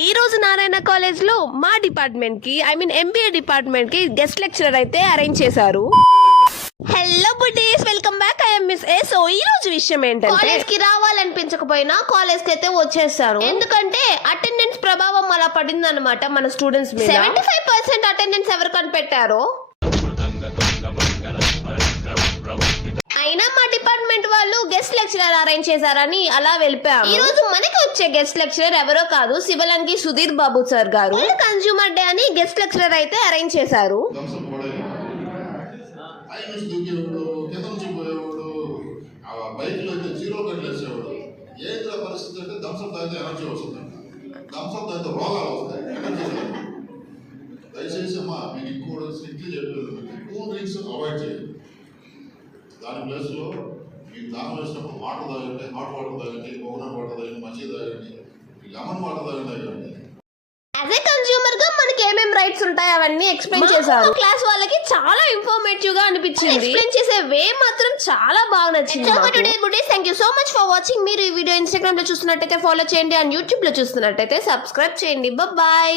ఈ రోజు నారాయణ కాలేజ్ లో మా డిపార్ట్మెంట్ కి ఎంబీఏ డిపార్ట్మెంట్ కి గెస్ట్ లెక్చరర్ అయితే అరేంజ్ చేశారు. Hello buddies, welcome back. I'm miss A. So ఈ రోజు విషయం ఏంటంటే, కాలేజ్ కి రావాలనిపించకపోయినా కాలేజ్ కి అయితే వచ్చేస్తారు. ఎందుకంటే అటెండెన్స్ ప్రభావం అలా పడింది అనమాట మన స్టూడెంట్స్ మీద. 75% అటెండెన్స్ ఎవరు కనిపెట్టారో. అయినా మా డిపార్ట్మెంట్ వాళ్ళు గెస్ట్ లెక్చరర్ అరేంజ్ చేశారని అలా వెళ్ళిపోయాము. ఈ రోజు మనకి వచ్చే గెస్ట్ లెక్చరర్ ఎవరో కాదు, శివలంకి సుధీర్ బాబు సార్ గారు. కన్స్యూమర్ డే అని గెస్ట్ లెక్చరర్ అయితే అరేంజ్ చేశారు. దయచేసి అమ్మా మీకు ఇంకోటి స్ట్రిక్ట్లీ చెప్పారు, కూల్ డ్రింక్స్ అవాయిడ్ చేయండి. దాని ప్లేస్లో మీకు దానం వేసినప్పుడు వాటర్ తాగండి, హాట్ వాటర్ తాగండి, కోకోనట్ వాటర్ తాగండి, మంచి తాగండి, లెమన్ వాటర్ తాగండి. యాజ్ ఏ కన్స్యూమర్ గా మనకి ఏమేం రైట్స్ ఉంటాయి అవన్నీ ఎక్స్ప్లెయిన్ చేశారు. క్లాస్ వాళ్ళకి చాలా ఇన్ఫర్మేటివ్ గా అనిపించింది. ఎక్స్ప్లెయిన్ చేసే వే మాత్రం చాలా బాగా నచ్చింది. Thank you so much for watching. మీరు ఈ వీడియో ఇన్స్టాగ్రామ్ లో చూస్తున్నట్టయితే ఫాలో చేయండి, అండ్ యూట్యూబ్ లో చూస్తున్నట్టయితే సబ్స్క్రైబ్ చేయండి. బాయ్.